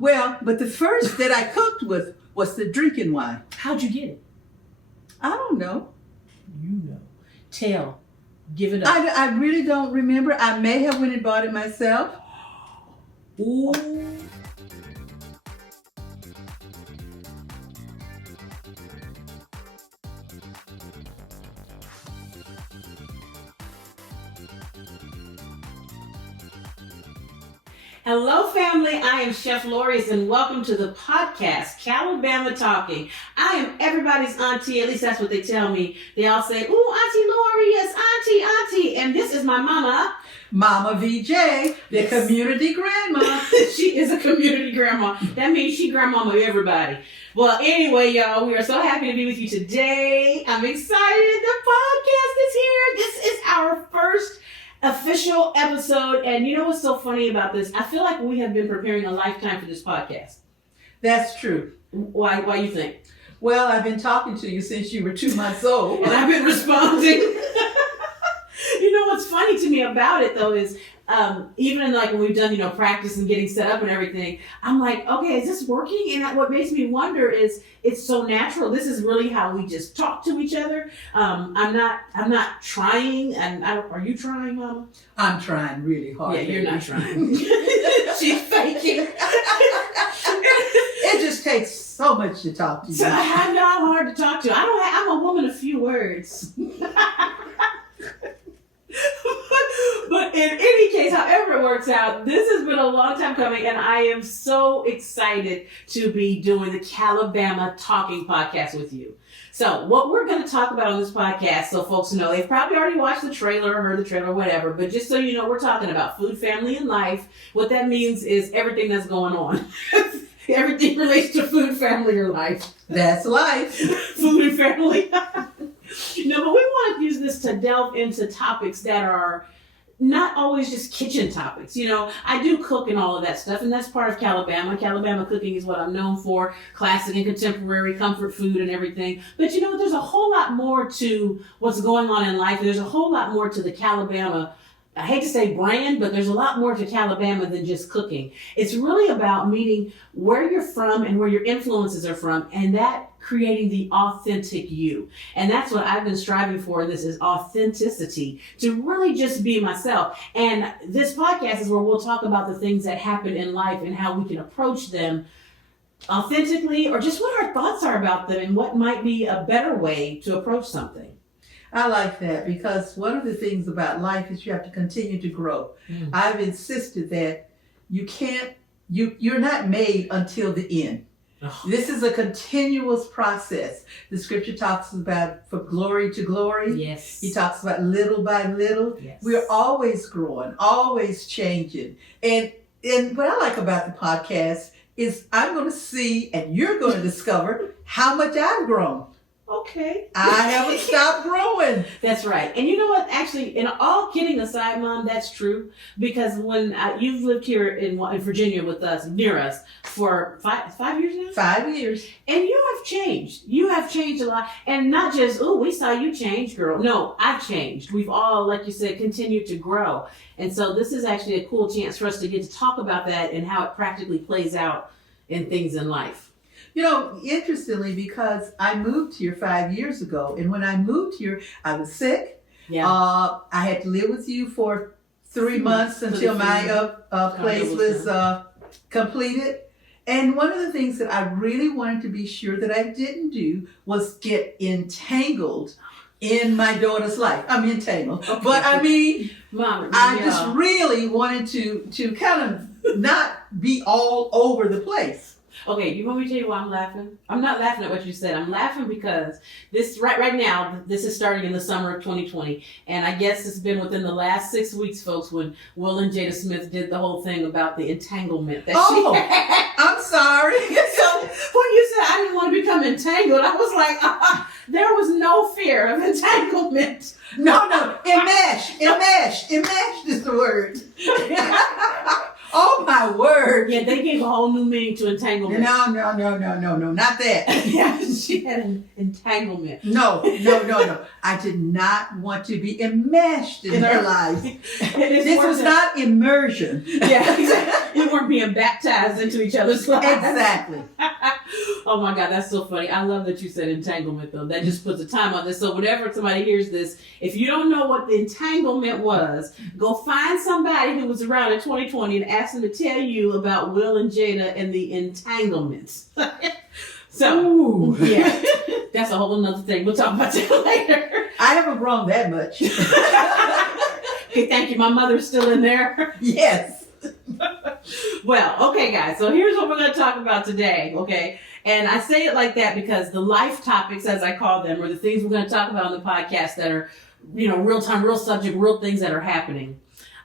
Well, but the first that I cooked with was the drinking wine. How'd you get it? I don't know. You know. Tell. Give it up. I really don't remember. I may have went and bought it myself. Ooh. Hello, family. I am Chef Lorious, and welcome to the podcast, Calibama Talking. I am everybody's auntie. At least that's what they tell me. They all say, "Ooh, Auntie Lorious, auntie," and this is my mama, Mama VJ, the community grandma. She is a community grandma. That means she grandmama everybody. Well, anyway, y'all, we are so happy to be with you today. I'm excited. The podcast is here. This is our first official episode, and you know what's so funny about this? I feel like we have been preparing a lifetime for this podcast. That's true. Why you think? Well, I've been talking to you since you were 2 months old. And I've been responding. You know what's funny to me about it though is even in like when we've done, practice and getting set up and everything, I'm like, okay, is this working? And what makes me wonder is it's so natural. This is really how we just talk to each other. I'm not trying. And are you trying, Mama? I'm trying really hard. Yeah, you're not trying. She's faking. It just takes so much to talk to you. So I know I'm hard to talk to. I'm a woman of few words. But in any case, however it works out, this has been a long time coming, and I am so excited to be doing the Calibama Talking podcast with you. So what we're going to talk about on this podcast, so folks know, they've probably already watched the trailer or heard the trailer or whatever, but just so you know, we're talking about food, family, and life. What that means is everything that's going on. Everything relates to food, family, or life. That's life. Food and family. No, but we want to use this to delve into topics that are not always just kitchen topics. I do cook and all of that stuff, and that's part of Calibama. Calibama cooking is what I'm known for, classic and contemporary, comfort food and everything. But there's a whole lot more to what's going on in life. There's a whole lot more to the Calibama, I hate to say brand, but there's a lot more to Calibama than just cooking. It's really about meeting where you're from and where your influences are from, and that creating the authentic you. And that's what I've been striving for. This is authenticity, to really just be myself. And this podcast is where we'll talk about the things that happen in life and how we can approach them authentically, or just what our thoughts are about them and what might be a better way to approach something. I like that, because one of the things about life is you have to continue to grow. I've insisted that you're not made until the end. Oh. This is a continuous process. The scripture talks about from glory to glory. Yes. He talks about little by little. Yes. We're always growing, always changing. And what I like about the podcast is I'm going to see, and you're going to discover how much I've grown. Okay. I haven't stopped growing. That's right. And you know what? Actually, in all kidding aside, Mom, that's true. Because when you've lived here in Virginia with us, near us, for five years now? 5 years. And you have changed. You have changed a lot. And not just, we saw you change, girl. No, I've changed. We've all, like you said, continued to grow. And so this is actually a cool chance for us to get to talk about that and how it practically plays out in things in life. Interestingly, because I moved here 5 years ago, and when I moved here, I was sick. Yeah. I had to live with you for 3 months until my place was completed. And one of the things that I really wanted to be sure that I didn't do was get entangled in my daughter's life. I'm entangled. Okay. But Mama, I just really wanted to kind of not be all over the place. Okay, you want me to tell you why I'm laughing? I'm not laughing at what you said. I'm laughing because this right now, this is starting in the summer of 2020. And I guess it's been within the last 6 weeks, folks, when Will and Jada Smith did the whole thing about the entanglement that she had. I'm sorry. So when you said I didn't want to become entangled, I was like, there was no fear of entanglement. No, enmeshed is the word. Oh my word. Yeah, they gave a whole new meaning to entanglement. No, not that. Yeah, she had an entanglement. No. I did not want to be enmeshed in her life. This was not immersion. Yeah, exactly. You weren't being baptized into each other's lives. Exactly. Oh my God, that's so funny. I love that you said entanglement, though. That just puts a time on this. So whenever somebody hears this, if you don't know what the entanglement was, go find somebody who was around in 2020 and ask them to tell you about Will and Jada and the entanglements. So, ooh. Yeah, that's a whole nother thing. We'll talk about that later. I haven't grown that much. Okay, thank you. My mother's still in there. Yes. Well, okay, guys. So here's what we're going to talk about today, okay? And I say it like that because the life topics, as I call them, are the things we're going to talk about on the podcast that are, real time, real subject, real things that are happening.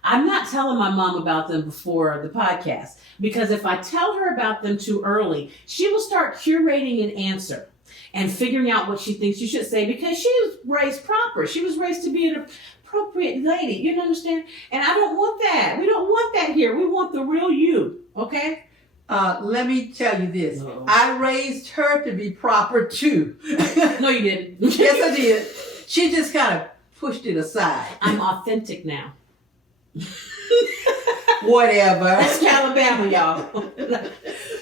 I'm not telling my mom about them before the podcast because if I tell her about them too early, she will start curating an answer and figuring out what she thinks you should say because she was raised proper. She was raised to be an appropriate lady. You understand? And I don't want that. We don't want that here. We want the real you. Okay? Let me tell you this. Uh-oh. I raised her to be proper too. No, you didn't. Yes, I did. She just kind of pushed it aside. I'm authentic now. Whatever. That's Calibama, y'all.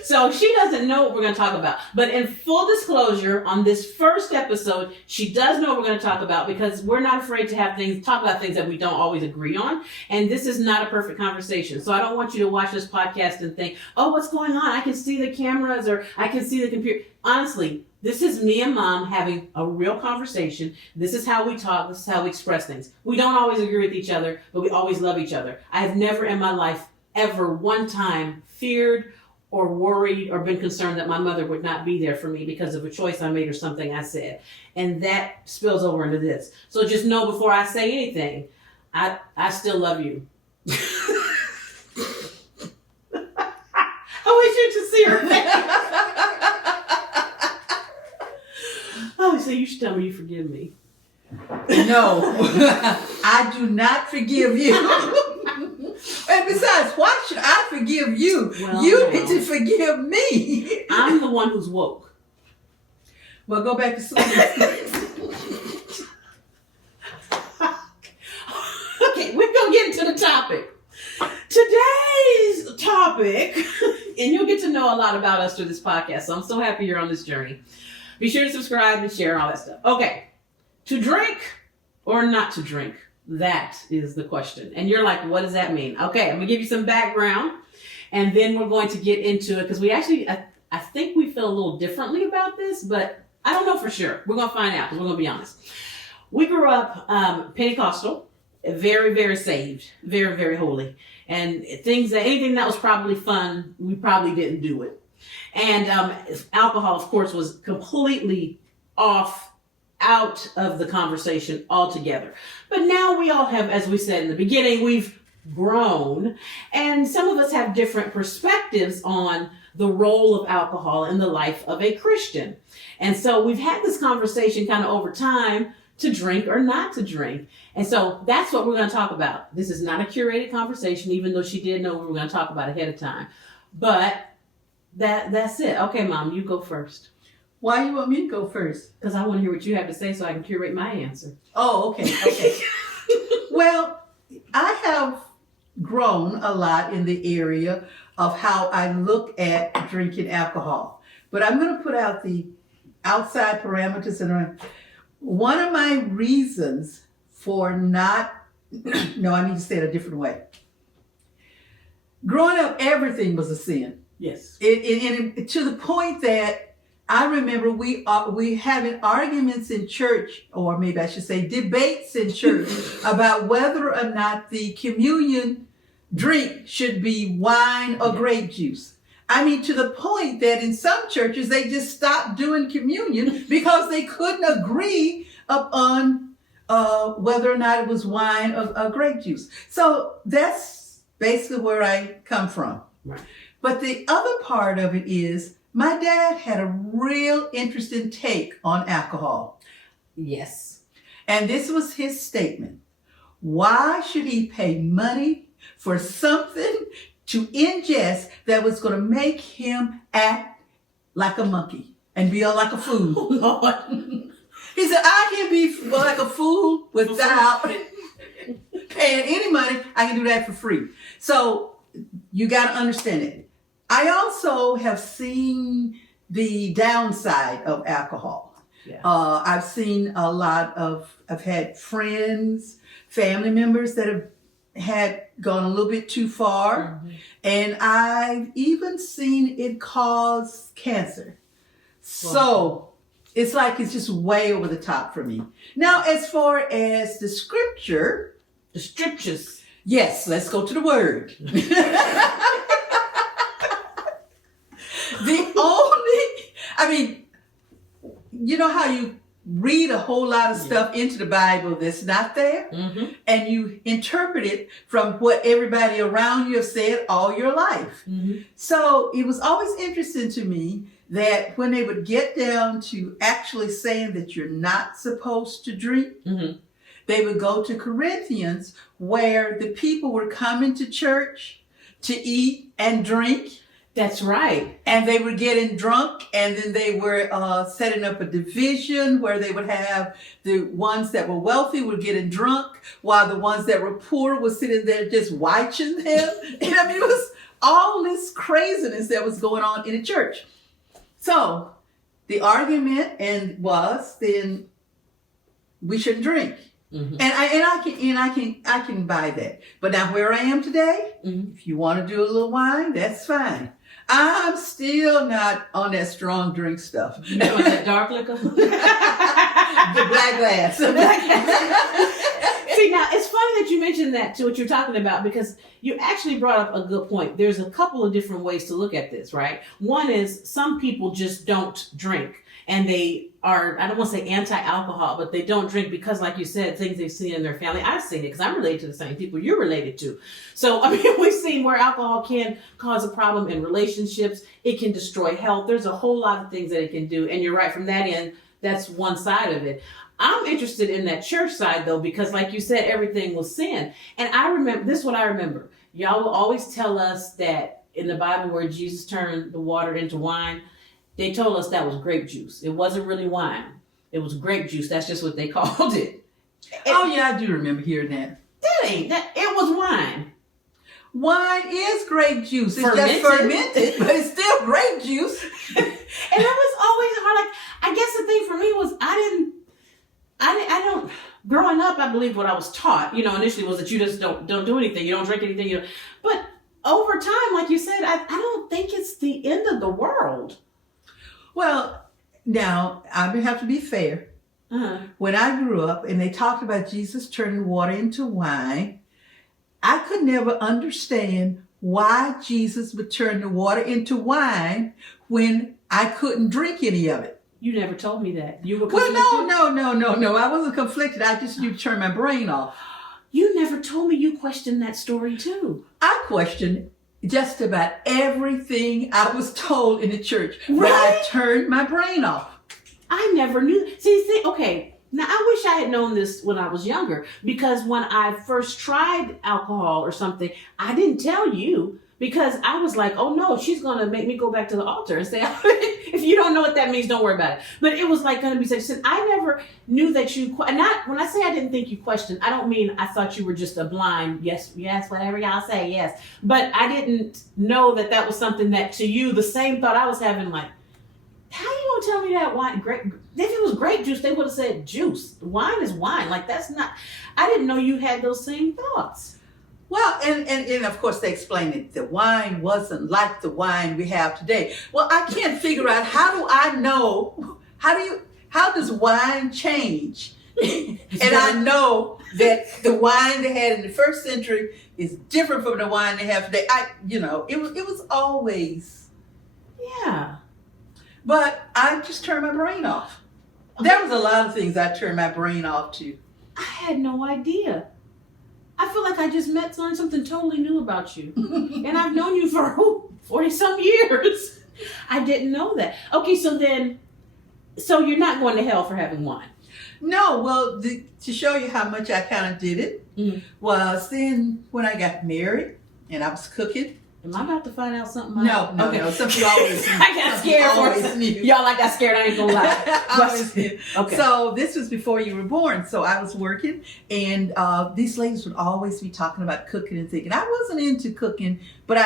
So she doesn't know what we're going to talk about. But in full disclosure, on this first episode, she does know what we're going to talk about because we're not afraid to talk about things that we don't always agree on. And this is not a perfect conversation. So I don't want you to watch this podcast and think, oh, what's going on? I can see the cameras or I can see the computer. Honestly, this is me and Mom having a real conversation. This is how we talk. This is how we express things. We don't always agree with each other, but we always love each other. I have never in my life ever one time feared or worried or been concerned that my mother would not be there for me because of a choice I made or something I said. And that spills over into this. So just know before I say anything, I still love you. I wish you could see her face. Oh, so you should tell me you forgive me. No, I do not forgive you. And besides, why should I forgive you? Well, you need to forgive me. I'm the one who's woke. Well, go back to sleep. Okay, we're going to get into the topic. Today's topic, and you'll get to know a lot about us through this podcast, so I'm so happy you're on this journey. Be sure to subscribe and share all that stuff. Okay, to drink or not to drink? That is the question. And you're like, what does that mean? Okay, I'm going to give you some background, and then we're going to get into it, because we actually, I think we feel a little differently about this, but I don't know for sure. We're going to find out, because we're going to be honest. We grew up Pentecostal, very, very saved, very, very holy. And anything that was probably fun, we probably didn't do it. And alcohol, of course, was completely out of the conversation altogether. But now we all have, as we said in the beginning, we've grown, and some of us have different perspectives on the role of alcohol in the life of a Christian. And so we've had this conversation kind of over time, to drink or not to drink. And so that's what we're going to talk about. This is not a curated conversation, even though she did know we were going to talk about it ahead of time. But that's it. Okay, Mom, you go first. Why you want me to go first? Because I want to hear what you have to say so I can curate my answer. Oh, okay. Well, I have grown a lot in the area of how I look at drinking alcohol. But I'm going to put out the outside parameters and one of my reasons for not, no, I need to say it a different way. Growing up, everything was a sin. Yes. And to the point that I remember we having arguments in church, or maybe I should say debates in church, about whether or not the communion drink should be wine or grape juice. I mean, to the point that in some churches, they just stopped doing communion because they couldn't agree upon whether or not it was wine or grape juice. So that's basically where I come from. Right. But the other part of it is my dad had a real interesting take on alcohol. Yes. And this was his statement. Why should he pay money for something to ingest that was going to make him act like a monkey and be like a fool. Oh, Lord. He said, I can be like a fool without paying any money. I can do that for free. So you got to understand it. I also have seen the downside of alcohol. Yeah. I've seen I've had friends, family members that have had gone a little bit too far. Mm-hmm. And I've even seen it cause cancer. So it's like it's just way over the top for me. Now, as far as the scriptures, yes, let's go to the word. You know how you read a whole lot of stuff into the Bible that's not there, and you interpret it from what everybody around you have said all your life. So it was always interesting to me that when they would get down to actually saying that you're not supposed to drink, they would go to Corinthians, where the people were coming to church to eat and drink. That's right. And they were getting drunk, and then they were setting up a division where they would have the ones that were wealthy were getting drunk, while the ones that were poor were sitting there just watching them. And I mean, it was all this craziness that was going on in the church. So the argument was then we shouldn't drink. And I can buy that. But now where I am today, if you want to do a little wine, that's fine. I'm still not on that strong drink stuff. You know that dark liquor? The black glass. See, now it's funny that you mentioned that to what you're talking about, because you actually brought up a good point. There's a couple of different ways to look at this, right? One is some people just don't drink. And they are, I don't want to say anti-alcohol, but they don't drink because, like you said, things they've seen in their family. I've seen it because I'm related to the same people you're related to. So, I mean, we've seen where alcohol can cause a problem in relationships. It can destroy health. There's a whole lot of things that it can do. And you're right, from that end, that's one side of it. I'm interested in that church side, though, because like you said, everything was sin. And I remember, this is what I remember. Y'all will always tell us that in the Bible where Jesus turned the water into wine, they told us that was grape juice. It wasn't really wine. It was grape juice. That's just what they called it. Oh, yeah, I do remember hearing that. It was wine. Wine is grape juice. It's Fermented. just fermented, but it's still grape juice. And that was always hard. Like, I guess the thing for me was I don't, growing up, I believed what I was taught, initially was that you just don't do anything. You don't drink anything. But over time, like you said, I don't think it's the end of the world. Well, now, I have to be fair. When I grew up and they talked about Jesus turning water into wine, I could never understand why Jesus would turn the water into wine when I couldn't drink any of it. You never told me that. You were conflicted? Well, no. I wasn't conflicted. I just knew to turn my brain off. You never told me you questioned that story, too. I questioned just about everything I was told in the church. Really? But I turned my brain off. I never knew. See, okay. Now, I wish I had known this when I was younger, because when I first tried alcohol or something, I didn't tell you, because I was like, oh no, she's going to make me go back to the altar and say, if you don't know what that means, don't worry about it. But it was like going to be such, I never knew that you, not when I say I didn't think you questioned, I don't mean I thought you were just a blind, yes, whatever y'all say, yes. But I didn't know that was something that to you, the same thought I was having, like, how you gonna tell me that wine, if it was grape juice, they would have said juice. Wine is wine. Like, that's not, I didn't know you had those same thoughts. Well, and of course they explained it. The wine wasn't like the wine we have today. Well, I can't figure out, how do I know, how does wine change? And I know that the wine they had in the first century is different from the wine they have today. It was always. Yeah. But I just turned my brain off. There was a lot of things I turned my brain off to. I had no idea. I feel like I just learned something totally new about you. And I've known you for 40 some years. I didn't know that. Okay, so you're not going to hell for having wine. No, well, to show you how much I kind of did it was then when I got married and I was cooking Am I about to find out something? No. Something you always knew. I got scared for a second. Y'all, I got scared. I ain't gonna lie. Okay. So this was before you were born. So I was working, and these ladies would always be talking about cooking and thinking. I wasn't into cooking, but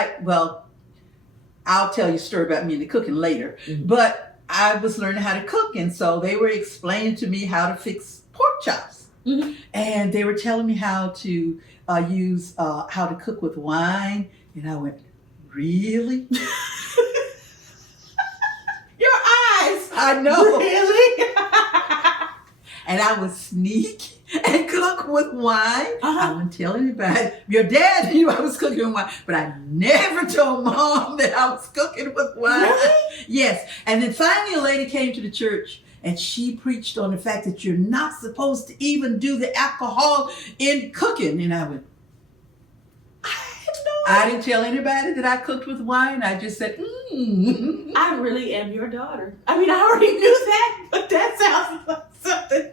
I'll tell you a story about me and the cooking later. Mm-hmm. But I was learning how to cook, and so they were explaining to me how to fix pork chops. Mm-hmm. And they were telling me how to use how to cook with wine, and I went, really? Your eyes. I know. Really? And I would sneak and cook with wine. I wouldn't tell anybody. Your dad knew I was cooking with wine, but I never told Mom that I was cooking with wine. Really? Yes. And then finally a lady came to the church, and she preached on the fact that you're not supposed to even do the alcohol in cooking. And I went, I didn't tell anybody that I cooked with wine. I just said, I really am your daughter. I mean, I already knew that, but that sounds like something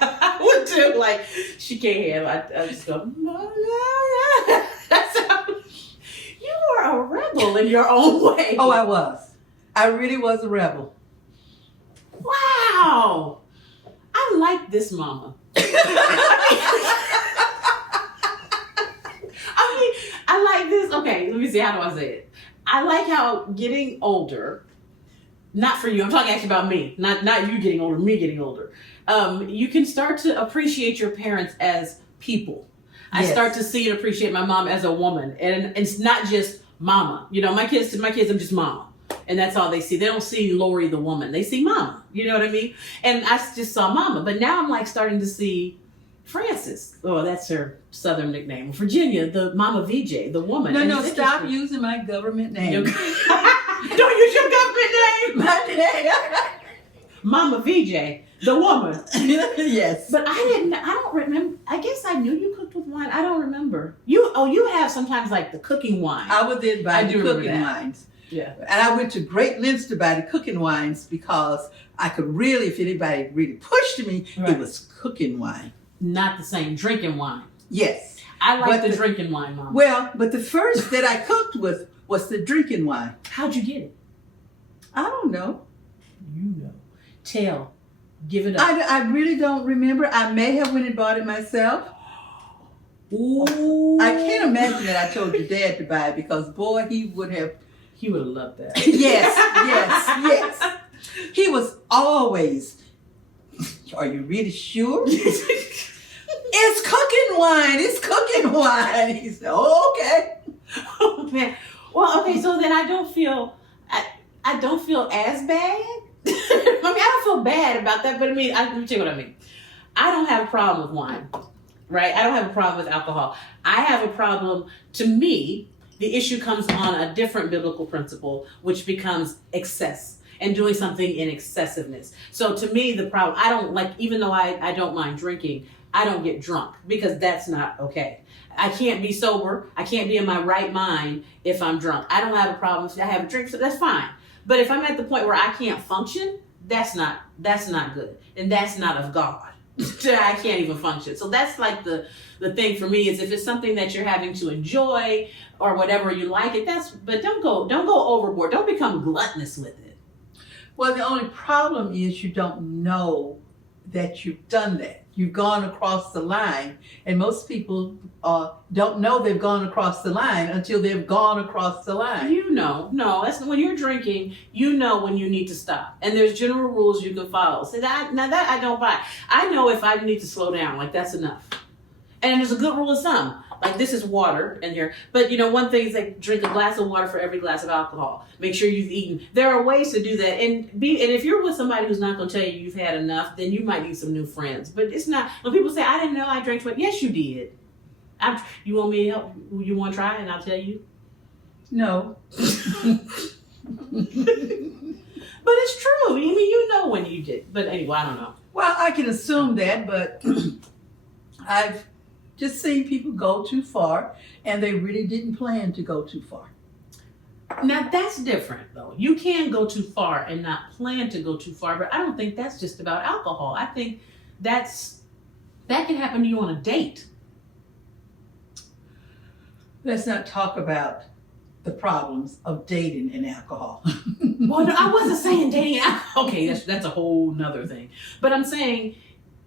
I would do. Like, she can't have. I just go, no. You were a rebel in your own way. Oh, I was. I really was a rebel. Wow. I like this mama. I like this. Okay, let me see. How do I say it? I like how getting older, not for you, I'm talking actually about me, not you getting older, me getting older. You can start to appreciate your parents as people. I start to see and appreciate my mom as a woman. And it's not just mama. You know, my kids, I'm just mama. And that's all they see. They don't see Lori the woman. They see mama. You know what I mean? And I just saw mama. But now I'm like starting to see Frances. Oh, that's her Southern nickname. Virginia, the Mama VJ, the woman. No, stop using my government name. Don't use your government name. My name. Mama VJ, the woman. Yes. But I don't remember. I guess I knew you cooked with wine. I don't remember. You have sometimes like the cooking wine. I would then buy the cooking wines. Yeah. And I went to great lengths to buy the cooking wines because I could really, if anybody really pushed me, it was cooking wine. Not the same drinking wine. Yes. I like the drinking wine, Mom. Well, but the first that I cooked with was the drinking wine. How'd you get it? I don't know. You know. Tell. Give it up. I really don't remember. I may have went and bought it myself. Ooh. I can't imagine that I told your dad to buy it because, boy, he would have loved that. Yes. He was always, are you really sure? It's cooking wine. He said, okay. Oh, man. Well, okay, so then I don't feel as bad. I mean, I don't feel bad about that, but I mean, let me tell you what I mean. I don't have a problem with wine, right? I don't have a problem with alcohol. I have a problem, to me, the issue comes on a different biblical principle, which becomes excess and doing something in excessiveness. So to me, the problem, I don't like, even though I don't mind drinking, I don't get drunk because that's not okay. I can't be sober. I can't be in my right mind if I'm drunk. I don't have a problem if I have a drink, so that's fine. But if I'm at the point where I can't function, that's not good. And that's not of God. I can't even function. So that's like the thing for me is if it's something that you're having to enjoy or whatever you like it, but don't go overboard. Don't become gluttonous with it. Well, the only problem is you don't know that you've done that. You've gone across the line. And most people don't know they've gone across the line until they've gone across the line. No, that's when you're drinking, you know when you need to stop. And there's general rules you can follow. So that I don't buy. I know if I need to slow down, like that's enough. And there's a good rule of thumb. Like this is water in here. But one thing is like drink a glass of water for every glass of alcohol. Make sure you've eaten. There are ways to do that. And if you're with somebody who's not going to tell you you've had enough, then you might need some new friends. But it's not. When people say, I didn't know I drank 20. Yes, you did. You want me to help? You want to try and I'll tell you? No. But it's true. I mean, you know when you did. But anyway, I don't know. Well, I can assume that, but I've just seen people go too far, and they really didn't plan to go too far. Now, that's different, though. You can go too far and not plan to go too far, but I don't think that's just about alcohol. I think that can happen to you on a date. Let's not talk about the problems of dating and alcohol. Well, no, I wasn't saying dating. Okay, that's a whole nother thing. But I'm saying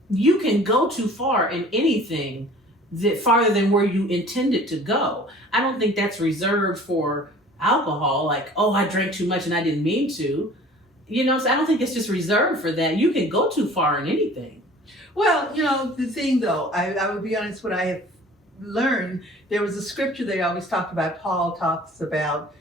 you can go too far in anything that farther than where you intended to go. I don't think that's reserved for alcohol. Like, oh, I drank too much and I didn't mean to. So I don't think it's just reserved for that. You can go too far in anything. Well, the thing though, I would be honest, what I have learned, there was a scripture they always talked about. Paul talks about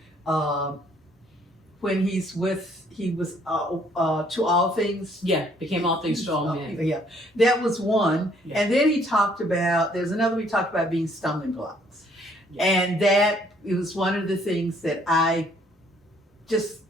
when he was to all things. Yeah, became all things to all men. Yeah, that was one. Yeah. And then he talked about, there's another we talked about being stumbling blocks. Yeah. And that it was one of the things that I just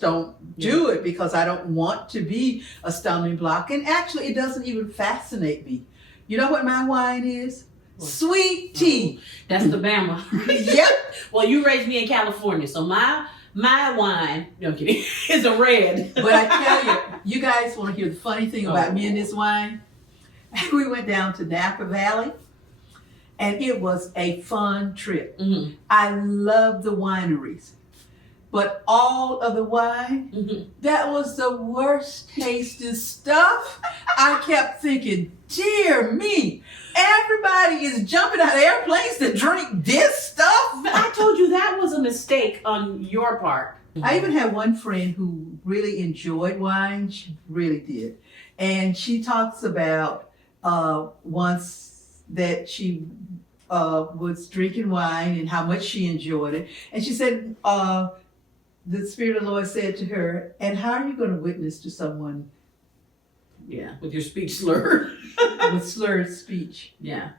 don't do it because I don't want to be a stumbling block. And actually, it doesn't even fascinate me. You know what my wine is? What? Sweet tea. That's the Bama. Yep. Well, you raised me in California, so my wine, no I'm kidding, is a red. But I tell you guys want to hear the funny thing about me and this wine? We went down to Napa Valley, and it was a fun trip. Mm-hmm. I love the wineries. But all of the wine, that was the worst tasting stuff. I kept thinking, dear me, everybody is jumping out of airplanes to drink this stuff. But I told you that was a mistake on your part. I even had one friend who really enjoyed wine. She really did. And she talks about once that she was drinking wine and how much she enjoyed it. And she said, the Spirit of the Lord said to her, and how are you going to witness to someone? Yeah, with your speech slurred. With slurred speech. Yeah.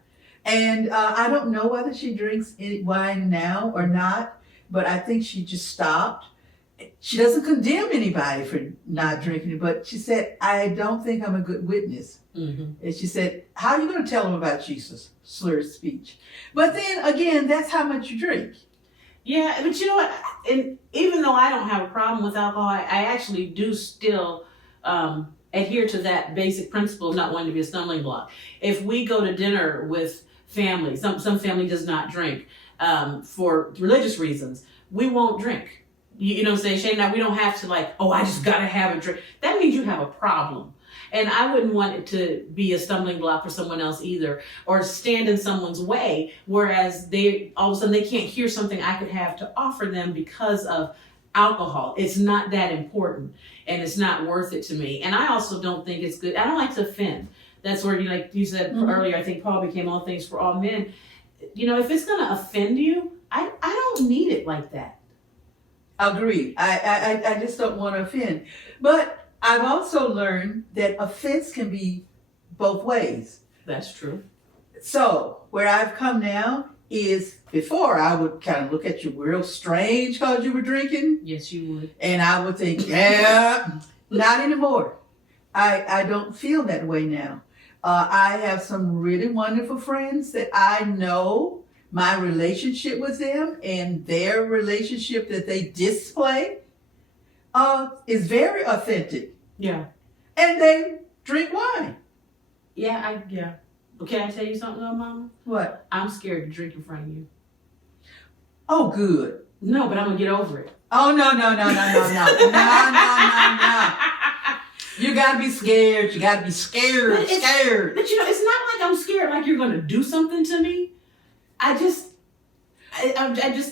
And I don't know whether she drinks any wine now or not, but I think she just stopped. She doesn't condemn anybody for not drinking it, but she said, I don't think I'm a good witness. Mm-hmm. And she said, how are you going to tell them about Jesus? Slurred speech. But then again, that's how much you drink. Yeah, but you know what? And even though I don't have a problem with alcohol, I actually do still adhere to that basic principle of not wanting to be a stumbling block. If we go to dinner with family, some family does not drink for religious reasons, we won't drink. You know what I'm saying, Shane? Now, we don't have to I just got to have a drink. That means you have a problem. And I wouldn't want it to be a stumbling block for someone else either, or stand in someone's way, whereas they all of a sudden they can't hear something I could have to offer them because of alcohol. It's not that important, and it's not worth it to me. And I also don't think it's good. I don't like to offend. That's where like you said earlier, I think Paul became all things for all men. If it's going to offend you, I don't need it like that. Agreed. I just don't want to offend. But I've also learned that offense can be both ways. That's true. So where I've come now is before I would kind of look at you real strange because you were drinking. Yes, you would. And I would think, yeah, not anymore. I don't feel that way now. I have some really wonderful friends that I know my relationship with them and their relationship that they display is very authentic. Yeah. And they drink wine. Yeah. But can I tell you something though, Mama? What? I'm scared to drink in front of you. Oh, good. No, but I'm going to get over it. Oh, no. You got to be scared. You got to be scared. But it's not like I'm scared like you're going to do something to me. I just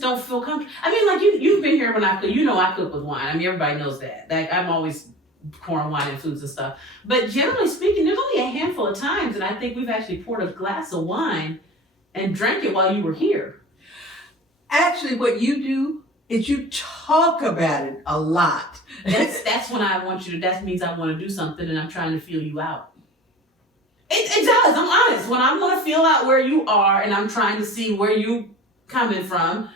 don't feel comfortable. I mean, you've been here when I cook. I cook with wine. I mean, everybody knows that. I'm always pouring wine and foods and stuff. But generally speaking, there's only a handful of times that I think we've actually poured a glass of wine and drank it while you were here. Actually, what you do is you talk about it a lot. That's when I want you to. That means I want to do something, and I'm trying to feel you out. It does. I'm honest. When I'm going to feel out where you are, and I'm trying to see where you coming from,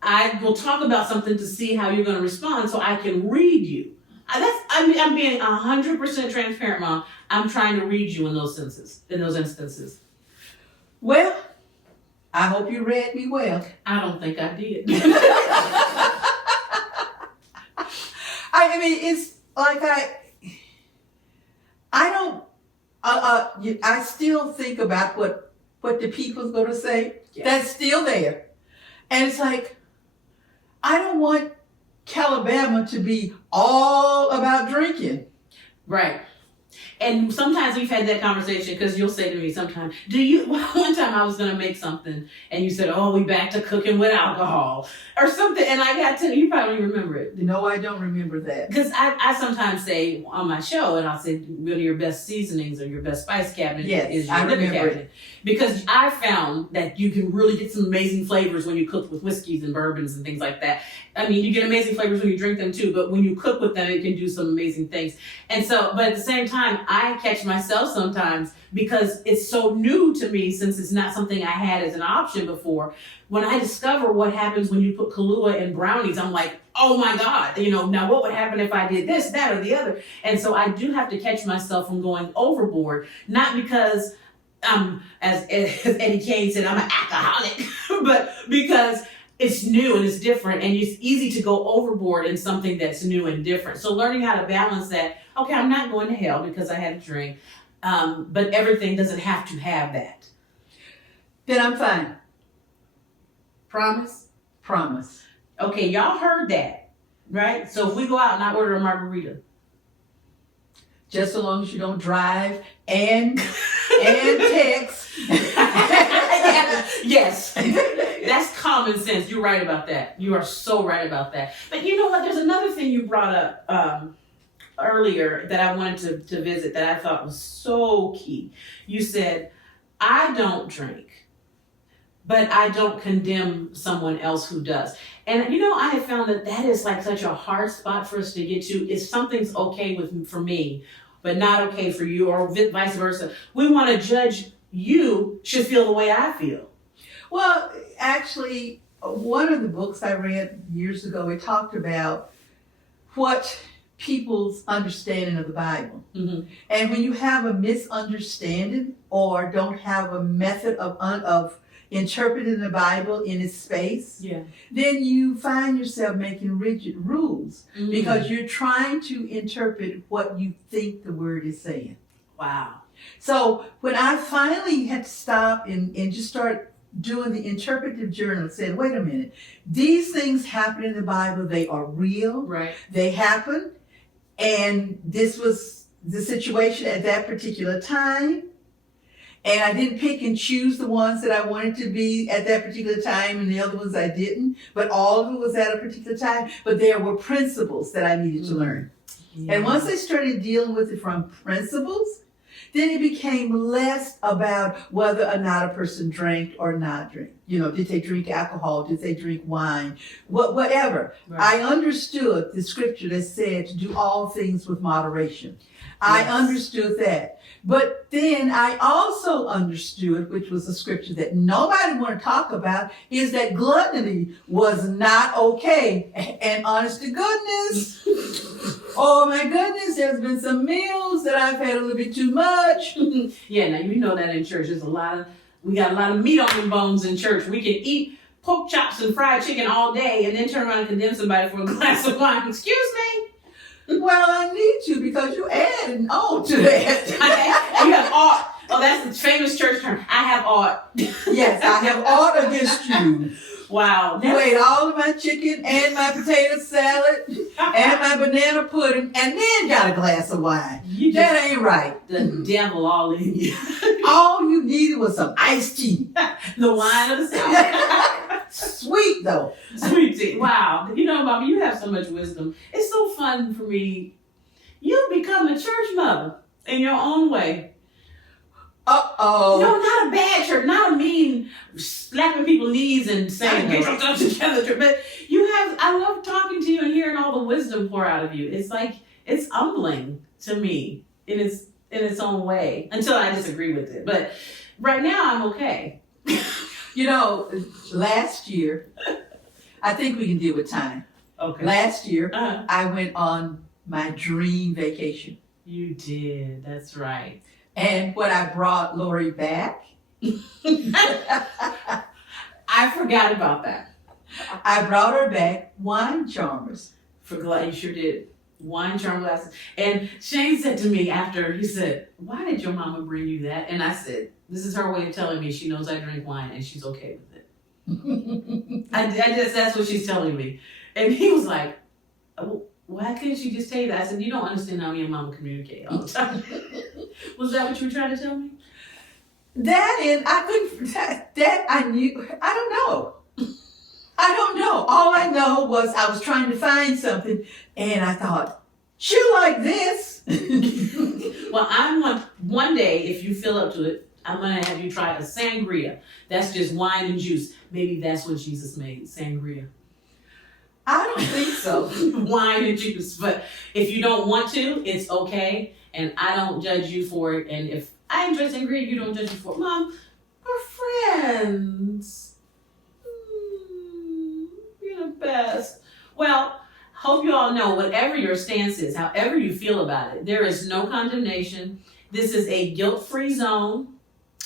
I will talk about something to see how you're going to respond, so I can read you. I'm being 100% transparent, Mom. I'm trying to read you in those instances. Well, I hope you read me well. I don't think I did. I mean, it's like I don't. I still think about what the people's going to say. Yeah. That's still there, and it's like, I don't want Calibama to be all about drinking. Right. And sometimes we've had that conversation because you'll say to me sometimes, one time I was going to make something and you said, oh, we back to cooking with alcohol or something. And I got to, you probably remember it. No, I don't remember that. Because I sometimes say on my show, and I'll say one of your best seasonings or your best spice cabinet is your liquor cabinet. Because I found that you can really get some amazing flavors when you cook with whiskeys and bourbons and things like that. I mean, you get amazing flavors when you drink them too, but when you cook with them, it can do some amazing things. And so, but at the same time, I catch myself sometimes because it's so new to me since it's not something I had as an option before. When I discover what happens when you put Kahlua in brownies, I'm like, oh my God, now what would happen if I did this, that, or the other? And so I do have to catch myself from going overboard, not because, as Eddie Kane said, I'm an alcoholic, but because it's new and it's different and it's easy to go overboard in something that's new and different. So learning how to balance that, okay, I'm not going to hell because I had a drink, but everything doesn't have to have that. Then I'm fine. Promise? Promise. Okay, y'all heard that, right? So if we go out and I order a margarita. Just so long as you don't drive and text. Yes. That's common sense. You're right about that. You are so right about that. But you know what? There's another thing you brought up earlier that I wanted to visit that I thought was so key. You said, I don't drink, but I don't condemn someone else who does. And I have found that is like such a hard spot for us to get to. If something's okay for me, but not okay for you, or vice versa. We want to judge you should feel the way I feel. Well, actually, one of the books I read years ago, it talked about what people's understanding of the Bible. Mm-hmm. And when you have a misunderstanding or don't have a method of interpreting the Bible in its space, then you find yourself making rigid rules because you're trying to interpret what you think the word is saying. Wow. So when I finally had to stop and just start doing the interpretive journal, said, wait a minute, these things happen in the Bible, they are real, right? They happen, and this was the situation at that particular time. And I didn't pick and choose the ones that I wanted to be at that particular time and the other ones I didn't. But all of it was at a particular time. But there were principles that I needed to learn. Yeah. And once I started dealing with it from principles, then it became less about whether or not a person drank or not drank. Did they drink alcohol? Did they drink wine? Whatever. Right. I understood the scripture that said to do all things with moderation. Yes. I understood that. But then I also understood, which was a scripture that nobody want to talk about, is that gluttony was not okay. And honest to goodness, oh my goodness, there's been some meals that I've had a little bit too much. Yeah, now you know that in church. We got a lot of meat on the bones in church. We can eat pork chops and fried chicken all day and then turn around and condemn somebody for a glass of wine. Excuse me? Well, I need to because you added on to that. You have ought. Oh, that's the famous church term. I have ought. Yes, I have ought against you. Wow. You ate all of my chicken and my potato salad and my banana pudding and then got a glass of wine. That ain't right. The devil all in you. All you needed was some iced tea. The wine of the South. Sweet though. Sweet tea. Wow. Mama, you have so much wisdom. It's so fun for me. You become a church mother in your own way. Uh-oh. No, not a bad church, not a mean slapping people's knees and saying, get yourself together. But I love talking to you and hearing all the wisdom pour out of you. It's humbling to me in its own way until I disagree with it. But right now I'm okay. Last year, I think we can deal with time. Okay. Last year, I went on my dream vacation. You did. That's right. And when I brought Lori back, I forgot about that. I brought her back wine charmers. You sure did. Wine charm glasses. And Shane said to me after, he said, why did your mama bring you that? And I said, this is her way of telling me she knows I drink wine and she's okay with it. That's what she's telling me. And he was like, why couldn't she just tell you that? I said, you don't understand how me and Mama communicate all the time. Was that what you were trying to tell me? That and I couldn't, that I knew, I don't know. I don't know. All I know was I was trying to find something and I thought, she'll like this. Well, one day, if you feel up to it, I'm going to have you try a sangria. That's just wine and juice. Maybe that's what Jesus made, sangria. I don't think so. Wine and juice. But if you don't want to, it's okay. And I don't judge you for it. And if I enjoy sangria, you don't judge me for it. Mom, we're friends. You're the best. Well, hope you all know whatever your stance is, however you feel about it, there is no condemnation. This is a guilt-free zone.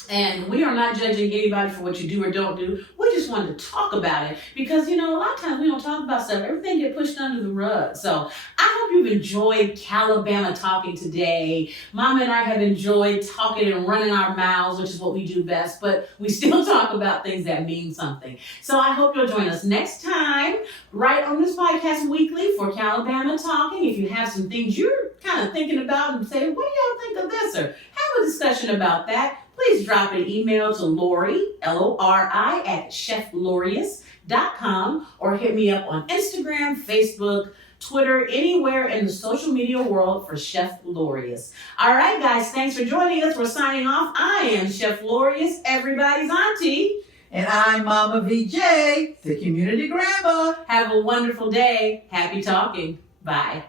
And we are not judging anybody for what you do or don't do. We just wanted to talk about it because, a lot of times we don't talk about stuff. Everything gets pushed under the rug. So I hope you've enjoyed Calibama Talking today. Mama and I have enjoyed talking and running our mouths, which is what we do best, but we still talk about things that mean something. So I hope you'll join us next time right on this podcast weekly for Calibama Talking. If you have some things you're kind of thinking about and say, what do y'all think of this? Or have a discussion about that. Please drop an email to Lori, Lori, at cheflorious.com or hit me up on Instagram, Facebook, Twitter, anywhere in the social media world for Chef Lorious. All right, guys, thanks for joining us. We're signing off. I am Chef Lorious, everybody's auntie. And I'm Mama VJ, the community grandma. Have a wonderful day. Happy talking. Bye.